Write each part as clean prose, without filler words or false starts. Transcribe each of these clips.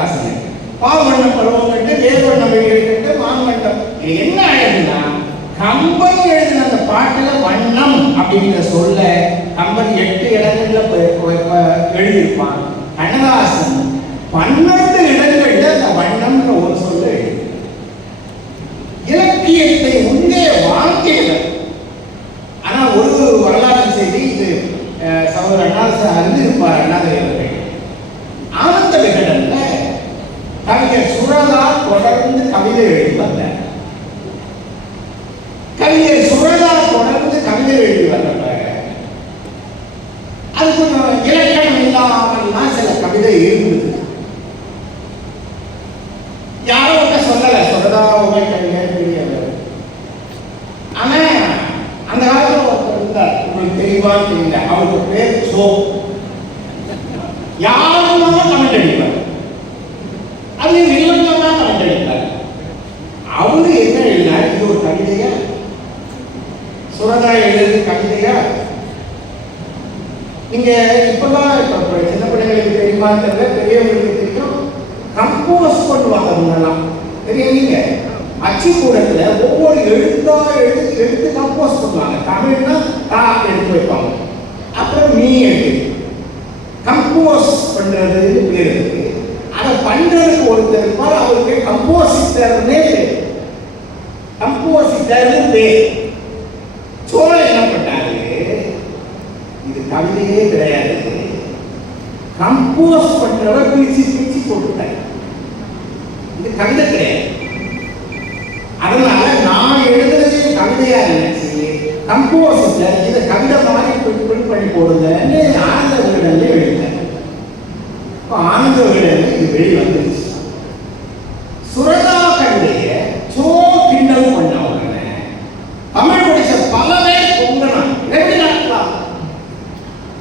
கண்ணதாசன். பாவண்ண பருவம் கண்டு வேர்வண்ண வெயில் கண்டு மான்வண்ணம். இது என்ன ஆயிடுதுன்னா கம்பன் எழுதின அந்த பாட்டுல வண்ணம் அப்படிங்கிற சொல்ல கம்பன் 8 இடங்கள்ல எழுதியிருப்பான். கண்ணதாசன் 12 இடங்கள்ல அந்த வண்ணம்ன்ற ஒரு சொல்ல எழுதி இலக்கியத்தை உள்ளே வாழ்க்கைகள். ஆனா ஒரு வரலாற்று செய்தி இது சகோதரர் அண்ணாதாசன் அறிந்திருப்பார். அண்ணாதிரிகள் ஆனந்த விகடன்ல கவிஞர் சுரதா தொடர்ந்து கவிதை எழுதி வந்தார். கவிஞர் சுரதா தொடர்ந்து கவிதை எழுதி வந்தப்ப அது கொஞ்சம் இலக்கணம் இல்லாமல் சில கவிதை இருந்தது. யாரும் ஒன்றை சொல்லல, சுரதா கவிஞர் பெரியவர். ஆனா அந்த காலத்தில் ஒருத்தர் இருந்தார், உங்களுக்கு தெளிவாக தெரியல, அவருக்கு பேர் சோ. யாரும் கமெண்ட் அடிப்பார், அது வில்லங்கமா கமெண்ட் அடிப்பார். அவரு என்ன எழுதினார், இது ஒரு கவிதையா, சுரதா எழுது கவிதையா? நீங்க இப்பதான் சின்ன பிள்ளைங்களுக்கு தெரியுமா தெரியல, பெரியவங்களுக்கு தெரியும், கம்போஸ் பண்ணுவாங்க முன்னெல்லாம் தெரியுங்க. அச்சுக்கூடத்துல ஒவ்வொரு எழுத்தா எடுத்து கம்போஸ் பண்ணுவாங்க. தமிழ்னா தா எடுத்து வைப்பாங்க, அப்புறம் நீ எழுதி கம்போஸ் பண்றது பேரு. அதை பண்றதுக்கு ஒருத்தர் இருப்பார், அவருக்கு கம்போசிட்டர்னே பேர். கம்போசிட்டர்னு பேர். சோழ என்ன பண்ணாரு, இது கவிதையே கிடையாது, கம்போஸ் பண்றவர் பிரிச்சு பிரிச்சு போட்டுட்டார், இது கவிதை கிடையாது. அதனால நான் எழுதுறதே கவிதையா நினைச்சு கம்போசிட்டர் இதை கவிதை மாதிரி பிரிண்ட் பண்ணி போடுங்கன்னு ஆனந்த விகடன்ல எழுதினார். ஆனந்த விகடன்ல இது வெளி வந்துருச்சு. சுரதா கவிதைய சோ கிண்டல் பண்ணவங்க தமிழ் படிச்ச பல பேர் பொங்கலாம். எப்படி நடக்கலாம்?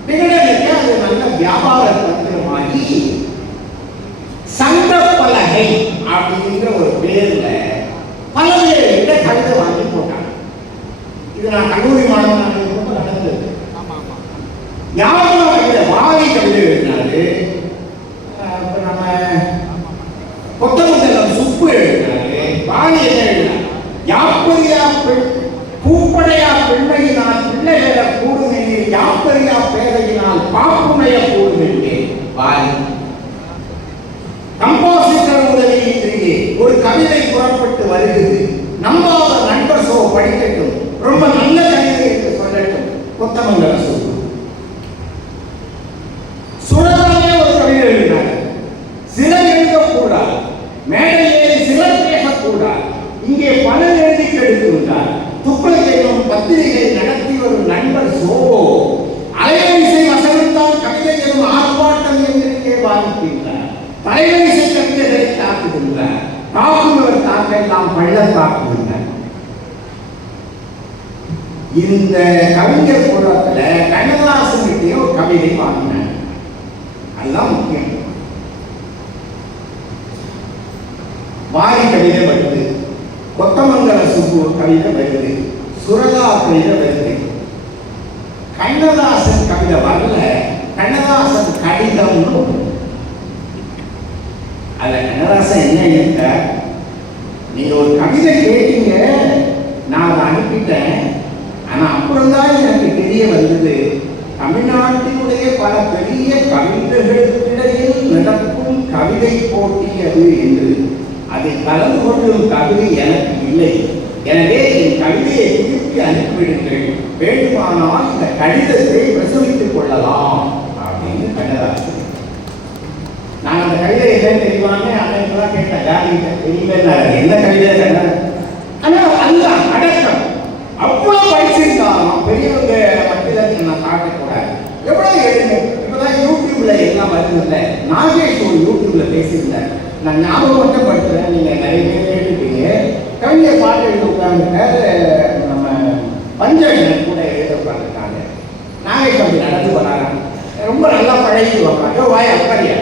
விகடனுக்கு அது நல்ல வியாபார தந்திரமாகி சங்க பலகை அப்படிங்கிற ஒரு பேர்ல பல பேர்கிட்ட கவிதை வாங்கி போட்டாங்க. இது நான் கல்லூரி மாணவனாக நடந்தது. யாரும் கவிதை வாரி கவிதை எழுதினாரு. நம்ம கொத்தமுதலம் சுப்பு எழுதினாரு. வாரி என்ன எழுதினார், யாப்பரியா பூப்படையா பெண்மையினால் பிள்ளைகளை கூடுமென்றே, யாப்பரியா பேரையினால் பாப்புமைய கூடுமென்றே வாரி. கம்போசிட்டர் உதவியின்றி ஒரு கவிதை புறப்பட்டு வருகிறது, நம்பாத நண்பர் சோ படிக்கட்டும், ரொம்ப நல்ல கவிதை என்று சொல்லட்டும், கொத்தமங்கல சோ. சுரதாவே ஒரு கவிதை எழுதினார். சிலர் எழுதக்கூடாது, மேடையே சிலர் பேசக்கூடாது, இங்கே பலர் எழுதி கெடுத்துள்ளார், துப்பை செய்யும் பத்திரிகை நடத்தி வரும் நண்பர் சோ, அலைவரிசை வசனத்தால் கவிதை எனும் ஆர்ப்பாட்டம் என்றே பாதிக்கின்றார், தலைவரிசை கவிதைகளை தாக்குகின்றார், தாக்குபவர் தாக்கெல்லாம் பள்ளம் தாக்குகின்றார். இந்த கவிஞர் புறத்துல கண்ணதாசன் கிட்டே ஒரு கவிதை வாங்கினார். அதுதான் முக்கியம். வாரி கவிதை வருது, கொத்தமங்கல சுப்பு கவிதை வருது, சுரதா கவிதை வருது. கண்ணதாசன் கவிதை வரல, கண்ணதாசன் கடிதம்னு. அதுல கண்ணதாசன் என்ன எழுதிட்ட, நீங்க ஒரு கவிதை கேட்டீங்க, நான் அதை அனுப்பிட்டேன். ஆனா அப்புறம் தான் எனக்கு தெரிய வந்தது, தமிழ்நாட்டினுடைய பல பெரிய கவிஞர்களுக்கிடையில் நடக்கும் கவிதை போட்டி அது என்று. அதை கலந்து கொள்ளும் கவிதை எனக்கு இல்லை. எனவே என் கவிதையை திருப்பி அனுப்பிவிடுங்கள், வேண்டுமானால் இந்த கடிதத்தை பிரசவித்துக் கொள்ளலாம் அப்படின்னு கண்ணதாசன். நான் அந்த கவிதை என்ன தெரியுமான்னு அன்னைக்கெல்லாம் கேட்டேன், யார்கிட்ட தெரியல, என்ன கவிதை கண்ண. ஆனா அதுதான் அடக்கம். அவ்வளவு படிச்சிருந்தாலும் பெரியவங்க மத்தியில் நான் காட்டக்கூடாது. எவ்வளவு எழுதுங்க. இப்பதான் யூடியூப்ல எல்லாம் வருதுல்ல, நாகேஷ் ஒரு யூடியூப்ல பேசியிருந்தேன், நான் ஞாபகம் மட்டும் படுத்துறேன், நீங்க நிறைய பேர் கேட்டுப்பீங்க. கவிஞர் பாட்டு எழுத உட்கார்ந்துட்டாரு, நம்ம பஞ்சகன் கூட எழுத உட்கார்ந்துட்டாங்க. நாகேஷ் அப்படி நடந்து வராங்க, ரொம்ப நல்லா பழகி வைப்பாங்க. வாய் அப்பாரியா,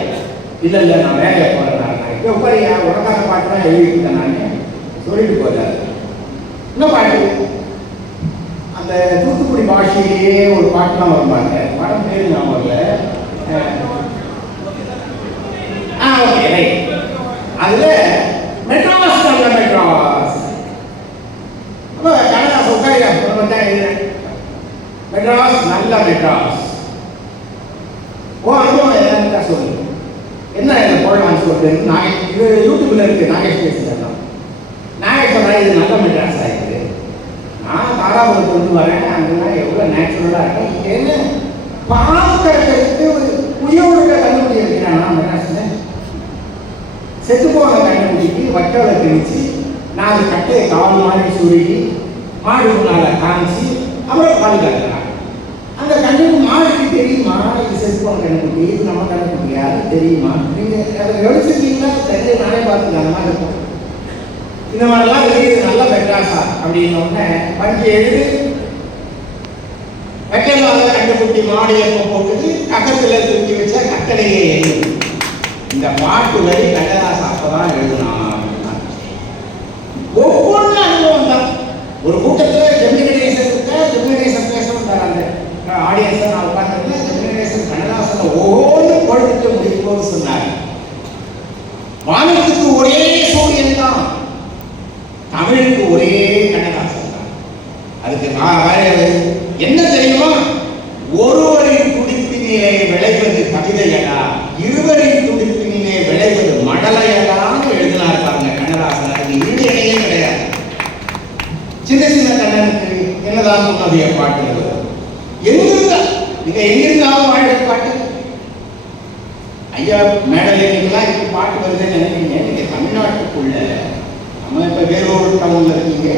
இல்லை இல்லை நான் வேலையை போறேன், உட்காரியா உடக்கார பாட்டு தான் எழுதிட்டேன் நான் சொல்லிட்டு போறாரு. இன்னும் பாட்டு அந்த தூத்துக்குடி பாஷையிலேயே ஒரு பாட்டுலாம் வருவாங்க, படம் பேரு நான் வரல. Okay right. அதுல மெட்ராஸ் நல்ல மெட்ராஸ். அப்ப கனடாஸ் உட்காரியா மெட்ராஸ் நல்ல மெட்ராஸ். ஓ அனுபவம் என்னன்னு சொல்லு, என்ன இதை போடலாம்னு சொல்லிட்டு இது யூடியூப்ல இருக்கு. நாகேஷ் பேசுகிறேன். நாகேஷ் சொல்றேன் இது நல்ல மெட்ராஸ் ஆயிடுது. நான் தாராபுரத்தை கொண்டு வரேன், அங்கெல்லாம் எவ்வளோ நேச்சுரலாக இருக்கும். இது என்ன பார்க்கறதுக்கு புளியோட கண்டுபிடி இருக்கிறேன். மெட்ராஸ்ல செத்து போன கண்டுபிடிக்கு வட்டலை திணிச்சு 4 கட்டையை கால் மாதிரி சுருகி மாடு முன்னால காமிச்சு அப்புறம் பாதுகாக்கிறான். அந்த கண்டுபிடி மாடுக்கு தெரியுமா இது செத்து போன கண்டுபிடி, இது நம்ம கண்டுபிடி யாரும் தெரியுமா? நீங்க அதை கவனிச்சிருக்கீங்களா? சரி, நானே பார்த்துக்காங்க மாதிரி இருக்கும். இந்த மாதிரிலாம் வெளியே நல்ல மெட்ராஸா அப்படின்னு உடனே வங்கி எழுது வைக்கலாத கண்டுபிடி மாடு எப்ப போட்டுது கக்கத்துல தூக்கி வச்ச கட்டளையே எழுது. இந்த பாட்டு வரி கண்ணதாசன் அப்பதான் எழுதினான். ஒவ்வொன்றும் அனுபவம் தான். ஒரு கூட்டத்தில் ஜெமினி கணேசன் பேச வந்தார். அந்த ஆடியன்ஸை நான் உட்கார்ந்து ஜெமினி கணேசன் கண்ணதாசனை ஒவ்வொன்று பொழுதுக்கு முடிப்போது சொன்னார். வானத்துக்கு ஒரே சூரியன் தான், தமிழுக்கு ஒரே கண்ணதாசன் தான். அதுக்கு என்ன தெரியுமா? ஒருவரின் துடிப்பினிலே விளைவது கவிதையடா, இருவரின் துடிப்பினிலே விளைவது மடலையடான்னு எழுதினார் பாருங்க கண்ணதாசன். அதுக்கு ஈடுணையே கிடையாது. சின்ன சின்ன கண்ணனுக்கு என்னதான் சொன்னதைய பாட்டு எங்கிருந்தா நீங்க எங்கிருந்தாலும் வாழ்க்கை பாட்டு. ஐயா மேடலை நீங்களாம் இப்ப பாட்டு வருதுன்னு நினைக்கிறீங்க. நீங்க தமிழ்நாட்டுக்குள்ள நம்ம இப்ப வேலூர் டவுன்ல இருக்கீங்க.